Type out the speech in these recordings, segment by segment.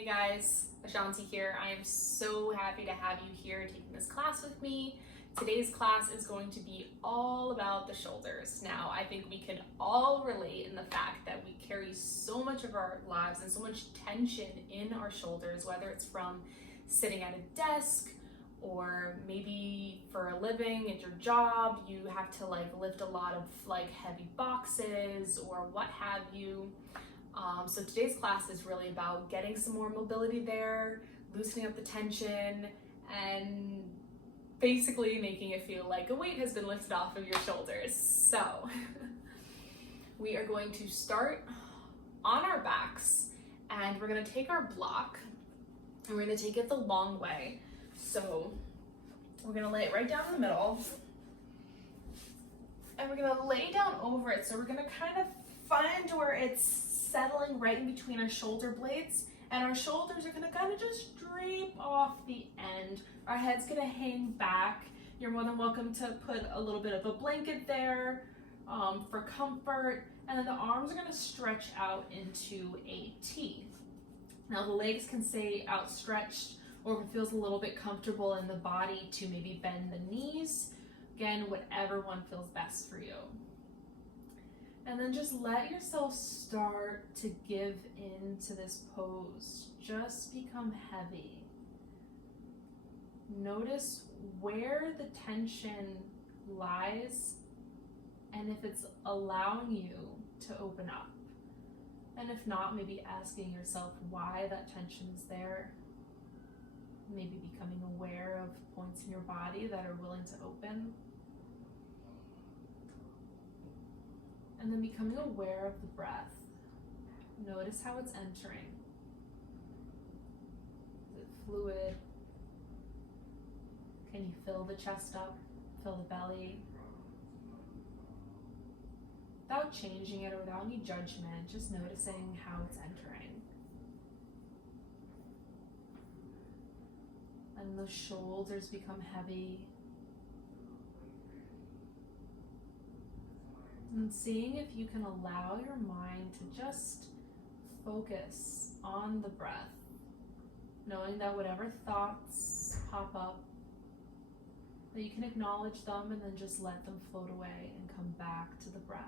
Hey guys, Ashanti here. I am so happy to have you here taking this class with me. Today's class is going to be all about the shoulders. Now, I think we can all relate in the fact that we carry so much of our lives and so much tension in our shoulders, whether it's from sitting at a desk or maybe for a living at your job, you have to lift a lot of heavy boxes or what have you. So today's class is really about getting some more mobility there, loosening up the tension, and basically making it feel like a weight has been lifted off of your shoulders. So we are going to start on our backs, and we're going to take our block and we're going to take it the long way. So we're going to lay it right down in the middle, and we're going to lay down over it. So we're going to kind of find where it's settling right in between our shoulder blades, and our shoulders are going to kind of just drape off the end. Our head's going to hang back. You're more than welcome to put a little bit of a blanket there for comfort, and then the arms are going to stretch out into a T. Now the legs can stay outstretched, or if it feels a little bit comfortable in the body, to maybe bend the knees. Again, whatever one feels best for you. And then just let yourself start to give into this pose. Just become heavy. Notice where the tension lies and if it's allowing you to open up. And if not, maybe asking yourself why that tension is there. Maybe becoming aware of points in your body that are willing to open. And then becoming aware of the breath. Notice how it's entering. Is it fluid? Can you fill the chest up? Fill the belly? Without changing it or without any judgment, just noticing how it's entering. And the shoulders become heavy. And seeing if you can allow your mind to just focus on the breath, knowing that whatever thoughts pop up, that you can acknowledge them and then just let them float away and come back to the breath.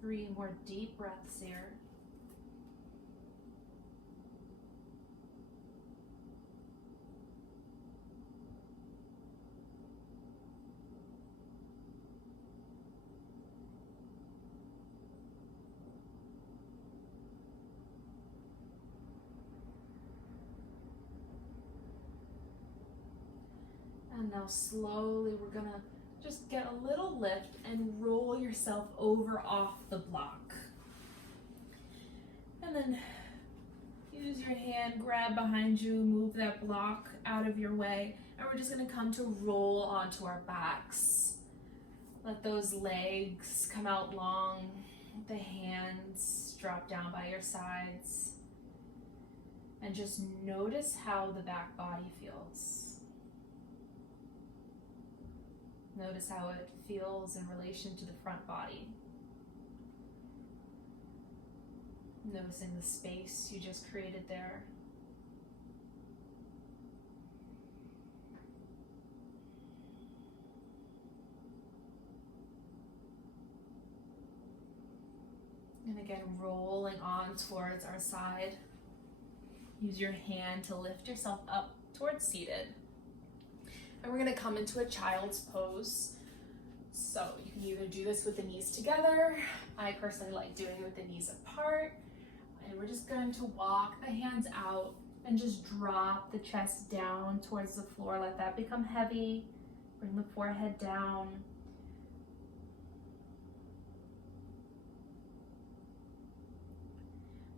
Three more deep breaths here. And now slowly we're gonna just get a little lift and roll yourself over off the block. And then use your hand, grab behind you, move that block out of your way, and we're just gonna come to roll onto our backs. Let those legs come out long, the hands drop down by your sides, and just notice how the back body feels. Notice how it feels in relation to the front body. Noticing the space you just created there. And again, rolling on towards our side. Use your hand to lift yourself up towards seated. And we're gonna come into a child's pose. So you can either do this with the knees together. I personally like doing it with the knees apart. And we're just going to walk the hands out and just drop the chest down towards the floor. Let that become heavy. Bring the forehead down.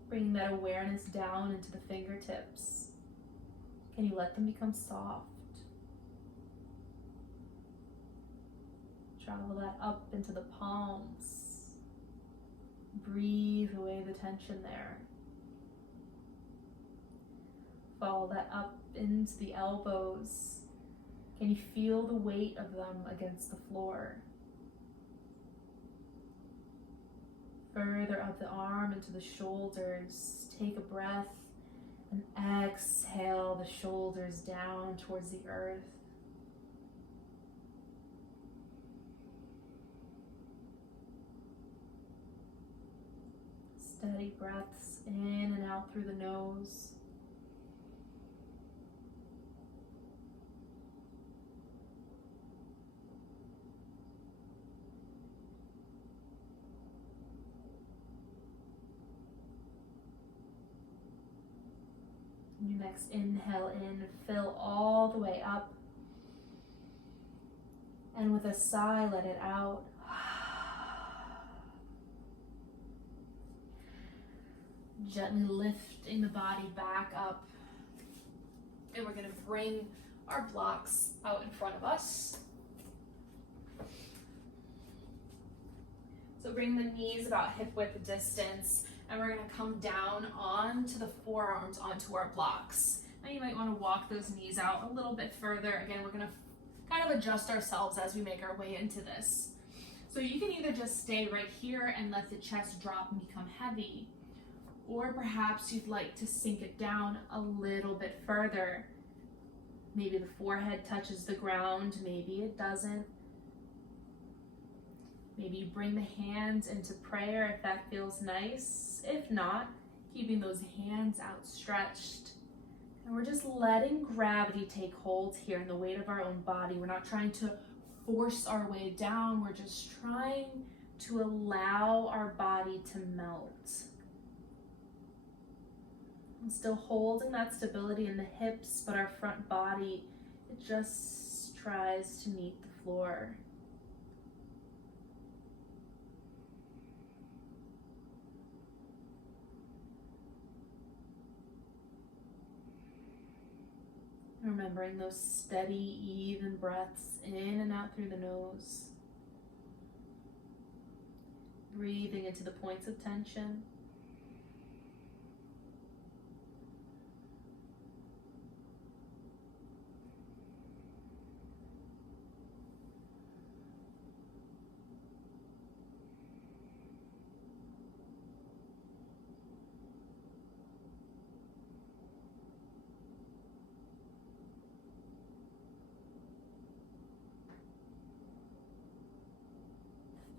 Bring that awareness down into the fingertips. Can you let them become soft? Travel that up into the palms. Breathe away the tension there. Follow that up into the elbows. Can you feel the weight of them against the floor? Further up the arm into the shoulders. Take a breath and exhale the shoulders down towards the earth. Steady breaths in and out through the nose. Your next inhale in, fill all the way up. And with a sigh, let it out. Gently lifting the body back up. And we're going to bring our blocks out in front of us. So bring the knees about hip width distance. And we're going to come down onto the forearms, onto our blocks. Now you might want to walk those knees out a little bit further. Again, we're going to kind of adjust ourselves as we make our way into this. So you can either just stay right here and let the chest drop and become heavy, or perhaps you'd like to sink it down a little bit further. Maybe the forehead touches the ground, maybe it doesn't. Maybe you bring the hands into prayer if that feels nice. If not, keeping those hands outstretched. And we're just letting gravity take hold here in the weight of our own body. We're not trying to force our way down. We're just trying to allow our body to melt. And still holding that stability in the hips, but our front body, it just tries to meet the floor. Remembering those steady, even breaths in and out through the nose. Breathing into the points of tension.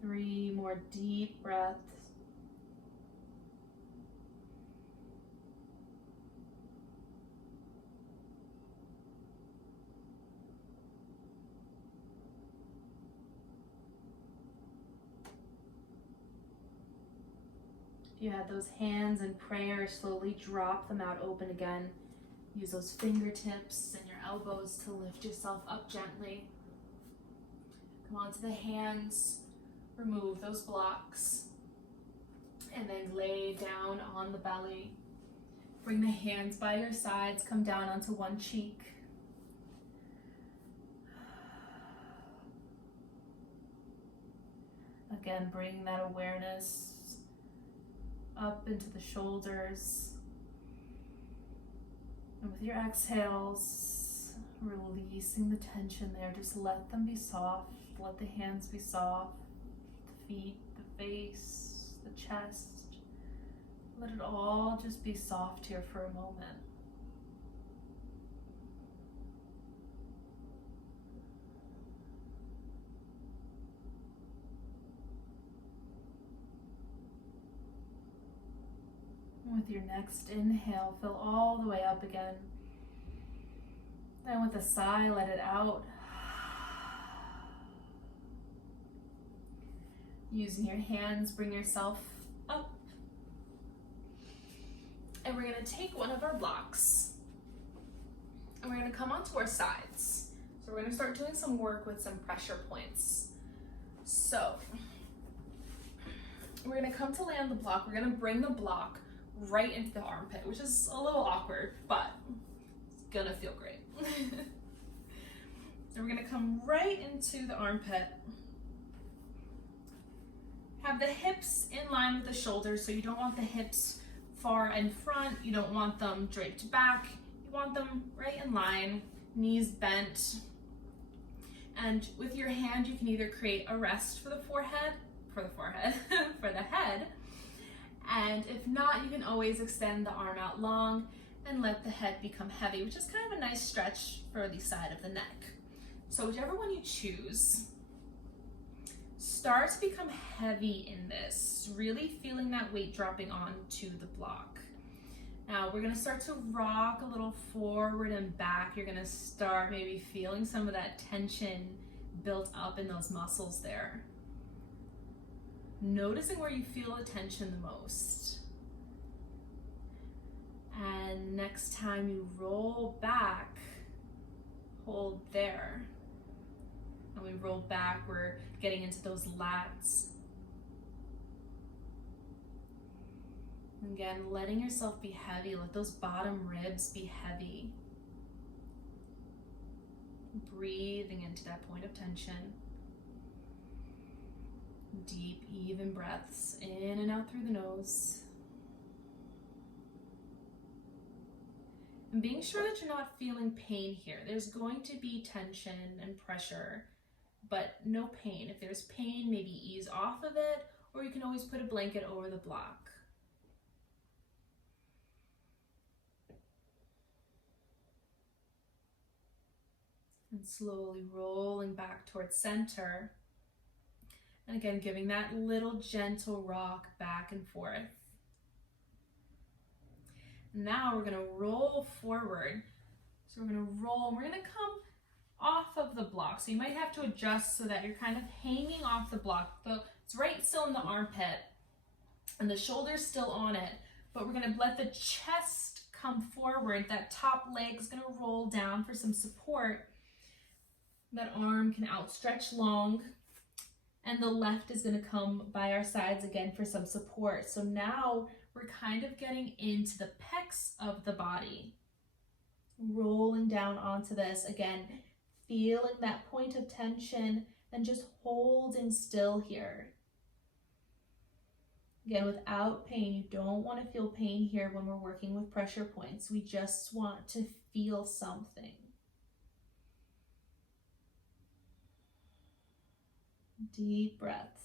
Three more deep breaths. If you had those hands in prayer, slowly drop them out open again. Use those fingertips and your elbows to lift yourself up gently. Come onto the hands. Remove those blocks and then lay down on the belly. Bring the hands by your sides, come down onto one cheek. Again, bring that awareness up into the shoulders. And with your exhales, releasing the tension there, just let them be soft, let the hands be soft. Feet, the face, the chest. Let it all just be soft here for a moment. With your next inhale, fill all the way up again. Then with a sigh, let it out. Using your hands, bring yourself up. And we're going to take one of our blocks and we're going to come onto our sides. So we're going to start doing some work with some pressure points. So we're going to come to land the block. We're going to bring the block right into the armpit, which is a little awkward, but it's going to feel great. So we're going to come right into the armpit. Have the hips in line with the shoulders, so you don't want the hips far in front, you don't want them draped back, you want them right in line, knees bent. And with your hand, you can either create a rest for the forehead, for the head, and if not, you can always extend the arm out long and let the head become heavy, which is kind of a nice stretch for the side of the neck. So whichever one you choose, start to become heavy in this, really feeling that weight dropping onto the block. Now we're gonna start to rock a little forward and back. You're gonna start maybe feeling some of that tension built up in those muscles there. Noticing where you feel the tension the most. And next time you roll back, hold there. When we roll back, we're getting into those lats. Again, letting yourself be heavy, let those bottom ribs be heavy. Breathing into that point of tension. Deep, even breaths in and out through the nose. And being sure that you're not feeling pain here. There's going to be tension and pressure, but no pain. If there's pain, maybe ease off of it, or you can always put a blanket over the block. And slowly rolling back towards center. And again, giving that little gentle rock back and forth. Now we're gonna roll forward. So we're gonna roll, and we're gonna come off of the block. So you might have to adjust so that you're kind of hanging off the block. So it's right still in the armpit and the shoulder's still on it, but we're gonna let the chest come forward. That top leg is gonna roll down for some support. That arm can outstretch long, and the left is gonna come by our sides again for some support. So now we're kind of getting into the pecs of the body. Rolling down onto this, again, feeling that point of tension and just holding still here. Again, without pain, you don't want to feel pain here when we're working with pressure points. We just want to feel something. Deep breaths.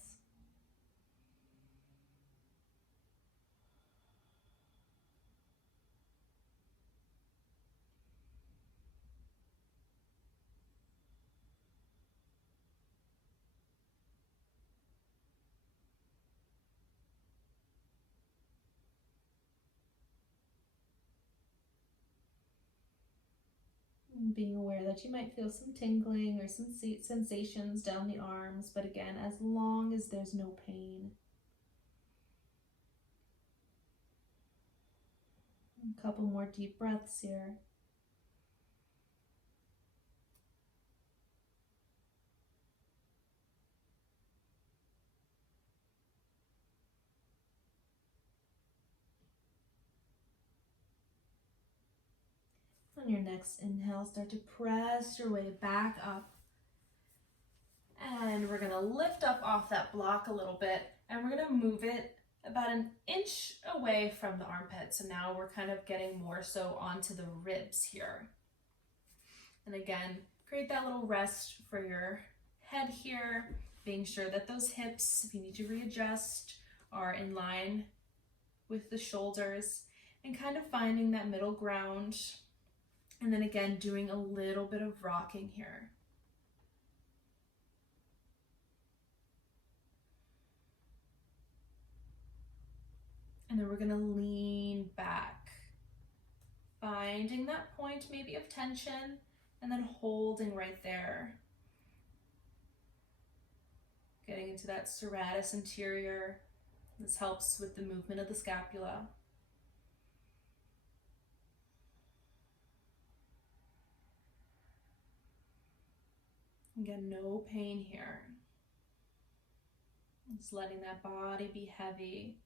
Being aware that you might feel some tingling or some sensations down the arms, but again, as long as there's no pain. A couple more deep breaths here. On your next inhale, start to press your way back up. And we're gonna lift up off that block a little bit, and we're gonna move it about an inch away from the armpit. So now we're kind of getting more so onto the ribs here. And again, create that little rest for your head here, being sure that those hips, if you need to readjust, are in line with the shoulders, and kind of finding that middle ground. And then again, doing a little bit of rocking here. And then we're gonna lean back, finding that point maybe of tension, and then holding right there. Getting into that serratus anterior. This helps with the movement of the scapula. Again, no pain here. Just letting that body be heavy.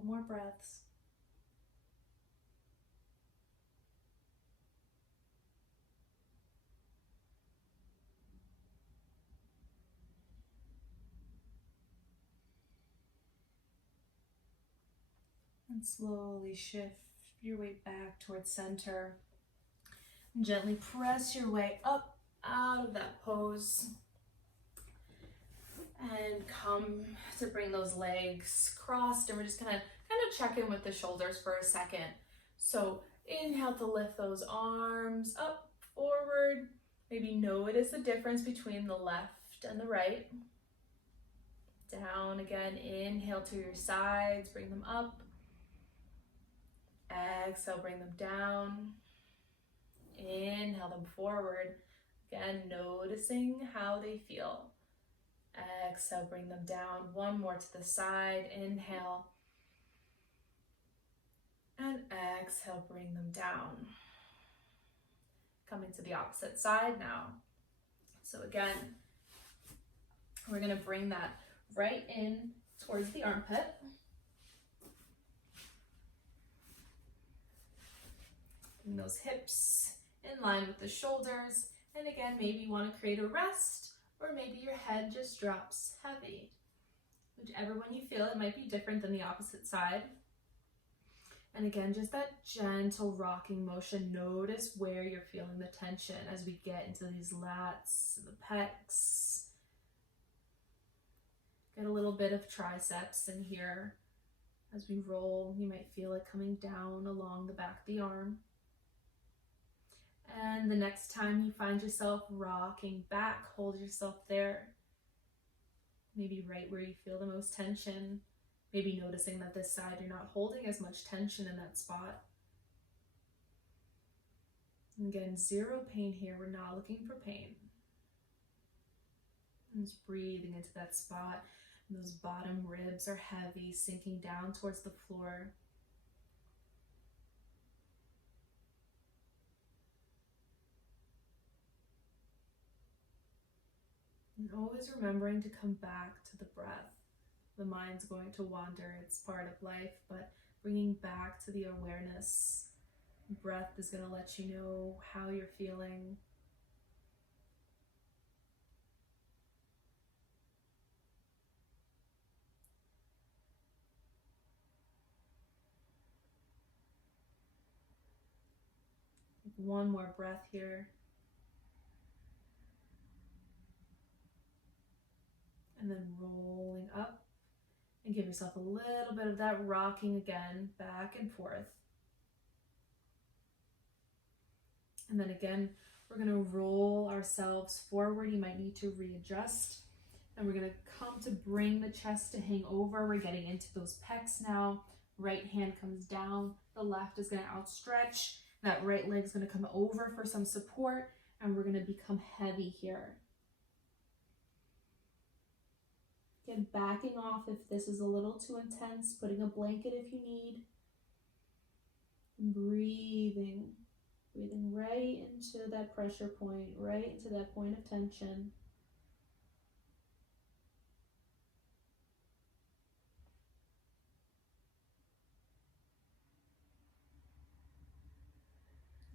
Couple more breaths. And slowly shift your weight back towards center. And gently press your way up out of that pose. And come to bring those legs crossed, and we're just gonna kind of check in with the shoulders for a second. So inhale to lift those arms up, forward. Maybe notice the difference between the left and the right. Down again, inhale to your sides, bring them up. Exhale, bring them down. Inhale them forward. Again, noticing how they feel. Exhale, bring them down. One more to the side. Inhale. And exhale, bring them down. Coming to the opposite side now. So again, we're going to bring that right in towards the armpit. Bring those hips in line with the shoulders. And again, maybe you want to create a rest, or maybe your head just drops heavy. Whichever one you feel, it might be different than the opposite side. And again, just that gentle rocking motion. Notice where you're feeling the tension as we get into these lats, the pecs. Get a little bit of triceps in here. As we roll, you might feel it coming down along the back of the arm. And the next time you find yourself rocking back, hold yourself there. Maybe right where you feel the most tension. Maybe noticing that this side you're not holding as much tension in that spot. And again, zero pain here. We're not looking for pain. And just breathing into that spot. And those bottom ribs are heavy, sinking down towards the floor. And always remembering to come back to the breath. The mind's going to wander, it's part of life, but bringing back to the awareness. Breath is going to let you know how you're feeling. One more breath here. And then rolling up, and give yourself a little bit of that rocking again, back and forth. And then again, we're going to roll ourselves forward. You might need to readjust. And we're going to come to bring the chest to hang over. We're getting into those pecs now. Right hand comes down. The left is going to outstretch. That right leg is going to come over for some support. And we're going to become heavy here. Again, backing off if this is a little too intense. Putting a blanket if you need. And breathing. Breathing right into that pressure point, right into that point of tension.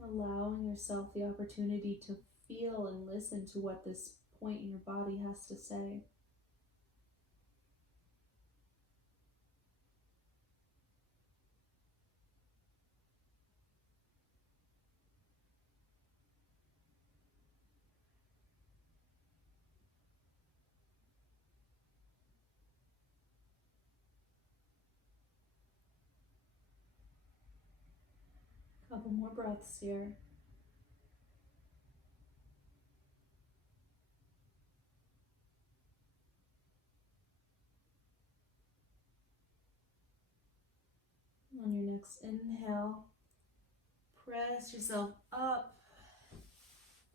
Allowing yourself the opportunity to feel and listen to what this point in your body has to say. Couple more breaths here. On your next inhale, press yourself up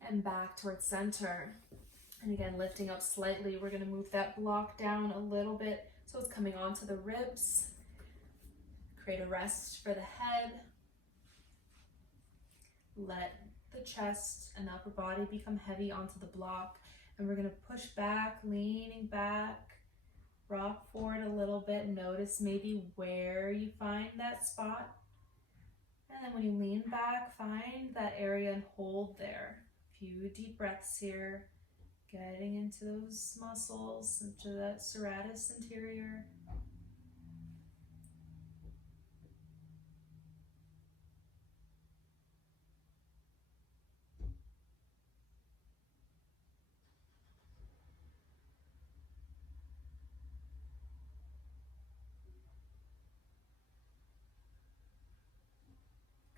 and back towards center. And again, lifting up slightly, we're going to move that block down a little bit so it's coming onto the ribs. Create a rest for the head. Let the chest and upper body become heavy onto the block. And we're going to push back, leaning back. rock forward a little bit. Notice maybe where you find that spot. And then when you lean back, find that area and hold there. A few deep breaths here, getting into those muscles, into that serratus anterior.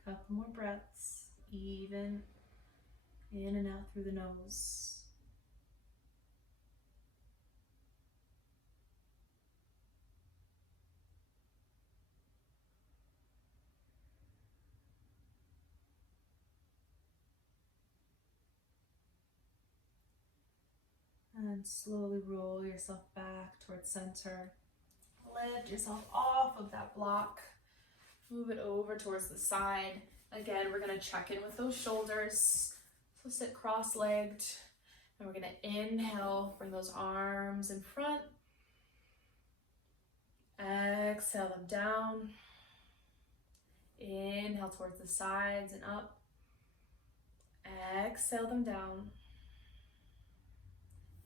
Couple more breaths, even in and out through the nose. And slowly roll yourself back towards center. Lift yourself off of that block. Move it over towards the side. Again, we're gonna check in with those shoulders. So sit cross-legged. And we're gonna inhale, bring those arms in front. Exhale them down. Inhale towards the sides and up. Exhale them down.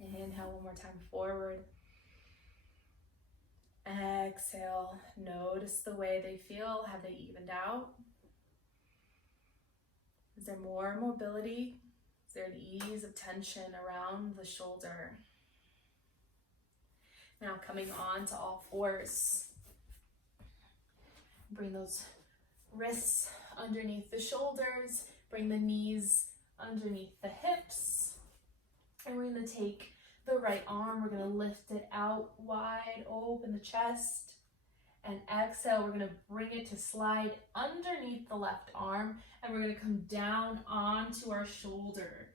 Inhale one more time forward. Exhale, notice the way they feel. Have they evened out? Is there more mobility? Is there an ease of tension around the shoulder? Now coming on to all fours. Bring those wrists underneath the shoulders. Bring the knees underneath the hips. And we're going to take the right arm, we're going to lift it out wide, open the chest. And exhale, we're going to bring it to slide underneath the left arm. And we're going to come down onto our shoulder.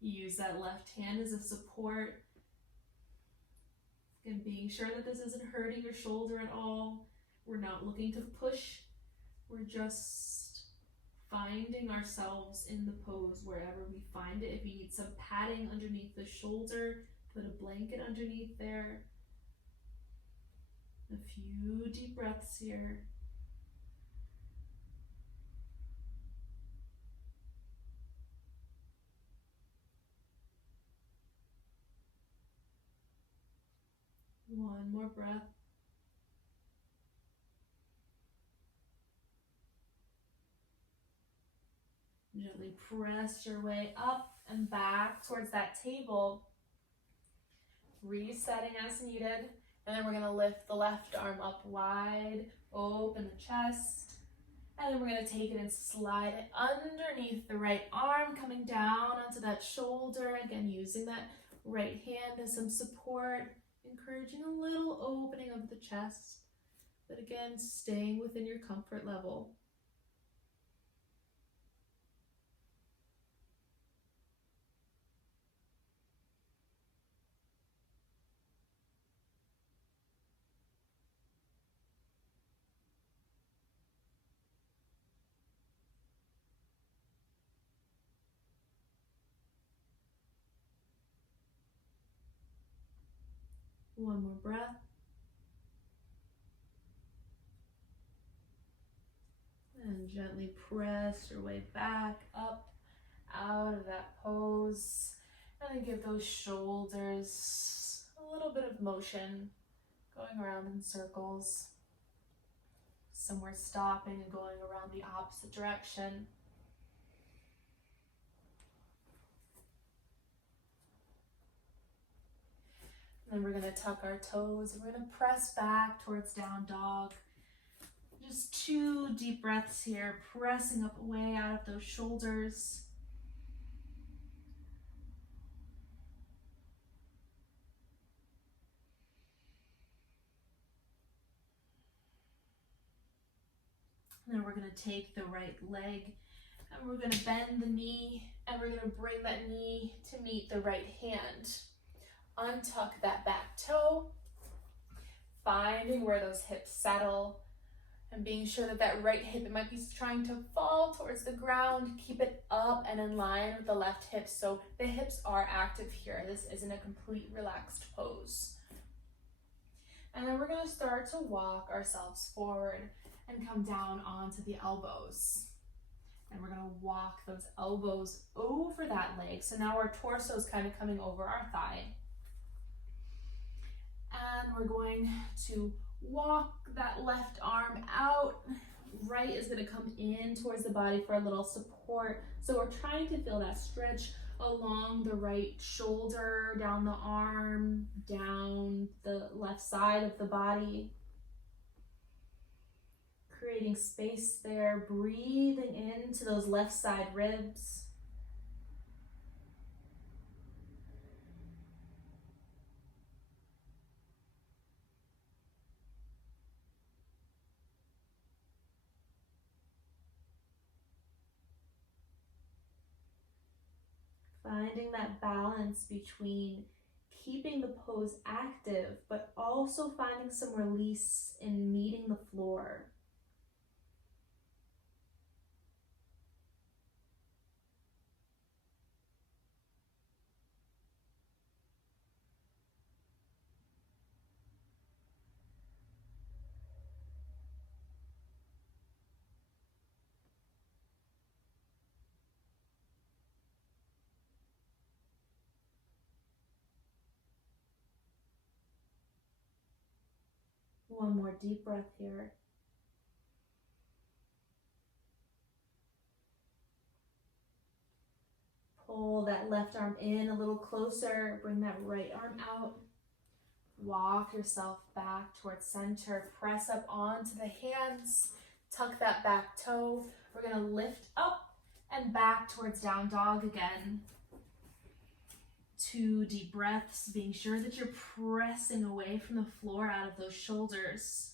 Use that left hand as a support. And being sure that this isn't hurting your shoulder at all. We're not looking to push. We're just finding ourselves in the pose wherever we find it. If you need some padding underneath the shoulder, put a blanket underneath there. A few deep breaths here. One more breath. Gently press your way up and back towards that table. Resetting as needed. And then we're going to lift the left arm up wide, open the chest. And then we're going to take it and slide it underneath the right arm, coming down onto that shoulder. Again, using that right hand as some support, encouraging a little opening of the chest. But again, staying within your comfort level. One more breath. And gently press your way back up out of that pose. And then give those shoulders a little bit of motion, going around in circles. Somewhere stopping and going around the opposite direction. Then we're going to tuck our toes. We're going to press back towards down dog. Just 2 deep breaths here, pressing up away out of those shoulders. And then we're going to take the right leg and we're going to bend the knee and we're going to bring that knee to meet the right hand. Untuck that back toe, finding where those hips settle and being sure that that right hip, it might be trying to fall towards the ground. Keep it up and in line with the left hip so the hips are active here. This isn't a complete relaxed pose. And then we're gonna start to walk ourselves forward and come down onto the elbows. And we're gonna walk those elbows over that leg. So now our torso is kind of coming over our thigh. And we're going to walk that left arm out. Right is gonna come in towards the body for a little support. So we're trying to feel that stretch along the right shoulder, down the arm, down the left side of the body. Creating space there, breathing into those left side ribs. Finding that balance between keeping the pose active, but also finding some release in meeting the floor. One more deep breath here. Pull that left arm in a little closer, bring that right arm out. Walk yourself back towards center, press up onto the hands, tuck that back toe. We're gonna lift up and back towards down dog again. 2 deep breaths, being sure that you're pressing away from the floor out of those shoulders.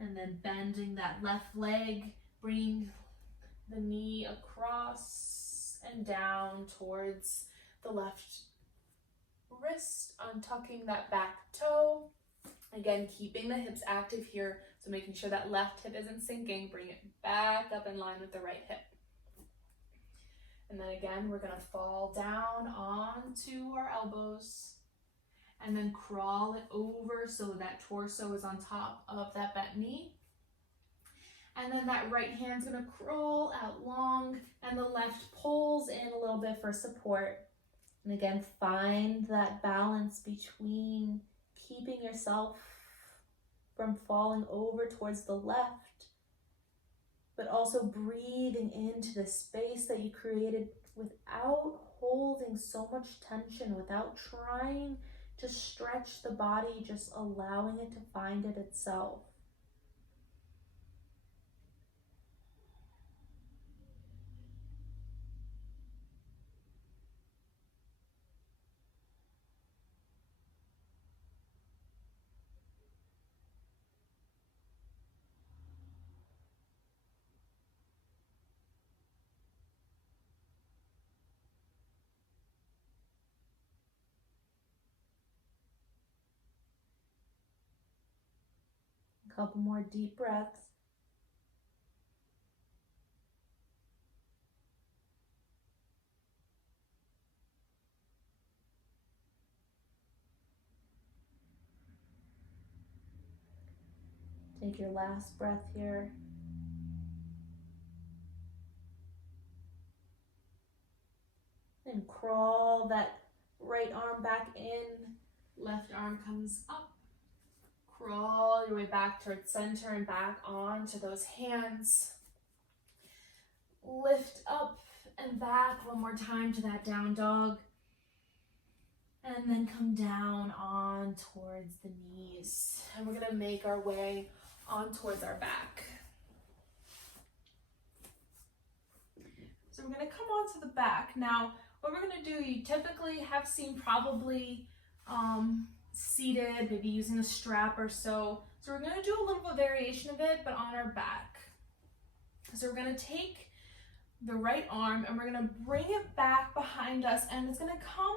And then bending that left leg, bring the knee across and down towards the left wrist, untucking that back toe. Again, keeping the hips active here, so making sure that left hip isn't sinking, bring it back up in line with the right hip. And then again, we're gonna fall down onto our elbows and then crawl it over so that torso is on top of that bent knee. And then that right hand's gonna crawl out long and the left pulls in a little bit for support. And again, find that balance between keeping yourself from falling over towards the left, but also breathing into the space that you created without holding so much tension, without trying to stretch the body, just allowing it to find it itself. A couple more deep breaths. Take your last breath here. And crawl that right arm back in, left arm comes up. Crawl your way back towards center and back onto those hands. Lift up and back one more time to that down dog. And then come down on towards the knees. And we're gonna make our way on towards our back. So we're gonna come onto the back. Now, what we're gonna do, you typically have seen probably seated, maybe using a strap or so. So we're gonna do a little bit of variation of it, but on our back. So we're gonna take the right arm and we're gonna bring it back behind us, and it's gonna come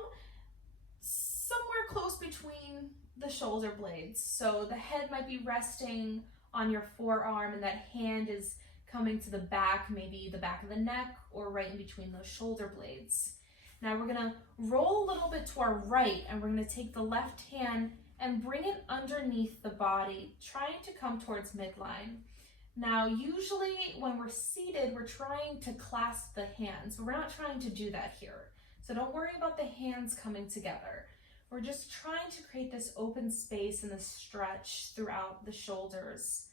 somewhere close between the shoulder blades. So the head might be resting on your forearm and that hand is coming to the back, maybe the back of the neck or right in between those shoulder blades. Now we're gonna roll a little bit to our right, and we're gonna take the left hand and bring it underneath the body, trying to come towards midline. Now, usually when we're seated, we're trying to clasp the hands, but we're not trying to do that here. So don't worry about the hands coming together. We're just trying to create this open space and this stretch throughout the shoulders.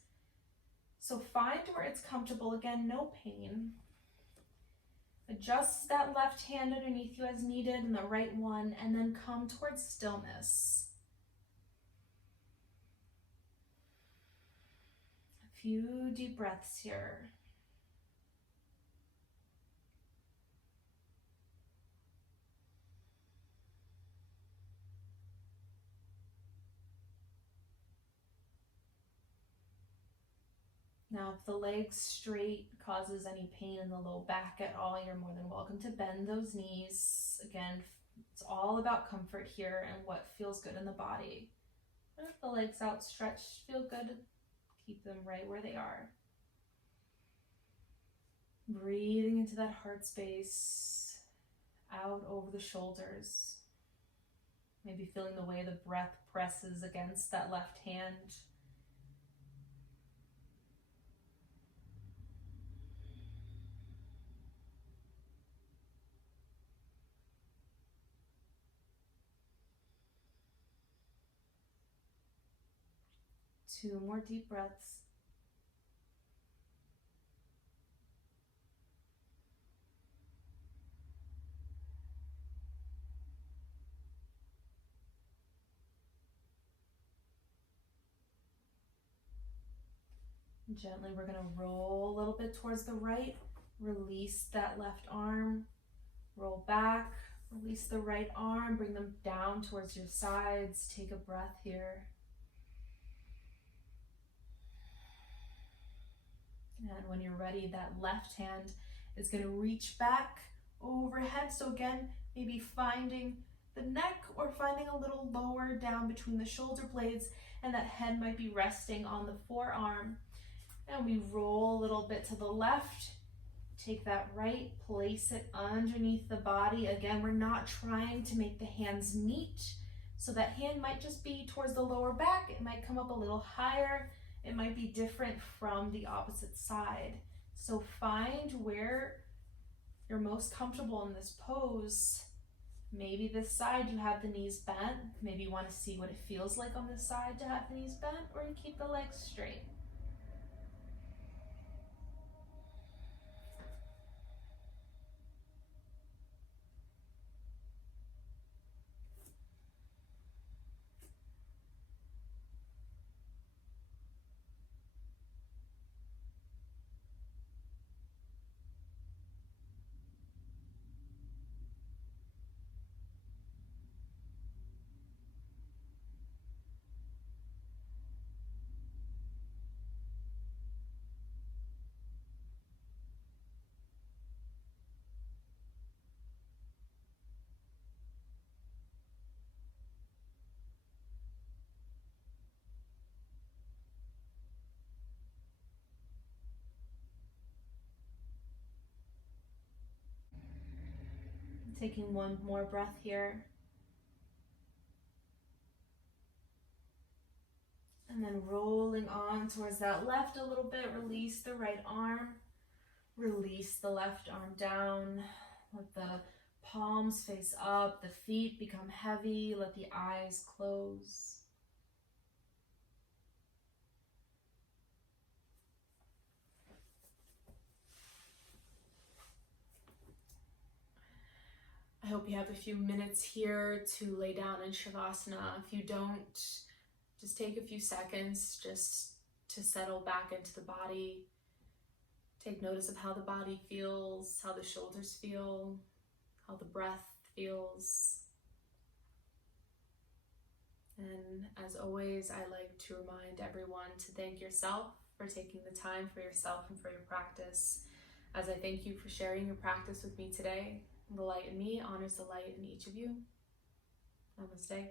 So find where it's comfortable. Again, no pain. Adjust that left hand underneath you as needed and the right one, and then come towards stillness. A few deep breaths here. Now, if the legs straight causes any pain in the low back at all, you're more than welcome to bend those knees. Again, it's all about comfort here and what feels good in the body. And if the legs outstretched feel good, keep them right where they are. Breathing into that heart space, out over the shoulders. Maybe feeling the way the breath presses against that left hand. Two more deep breaths. Gently, we're going to roll a little bit towards the right. Release that left arm. Roll back. Release the right arm. Bring them down towards your sides. Take a breath here. And when you're ready, that left hand is going to reach back overhead. So again, maybe finding the neck or finding a little lower down between the shoulder blades, and that head might be resting on the forearm. And we roll a little bit to the left. Take that right, place it underneath the body. Again, we're not trying to make the hands meet. So that hand might just be towards the lower back. It might come up a little higher. It might be different from the opposite side. So find where you're most comfortable in this pose. Maybe this side you have the knees bent. Maybe you want to see what it feels like on this side to have the knees bent, or you keep the legs straight. Taking one more breath here. And then rolling on towards that left a little bit. Release the right arm. Release the left arm down. Let the palms face up. The feet become heavy. Let the eyes close. I hope you have a few minutes here to lay down in Shavasana. If you don't, just take a few seconds just to settle back into the body. Take notice of how the body feels, how the shoulders feel, how the breath feels. And as always, I like to remind everyone to thank yourself for taking the time for yourself and for your practice. As I thank you for sharing your practice with me today, the light in me honors the light in each of you. Namaste.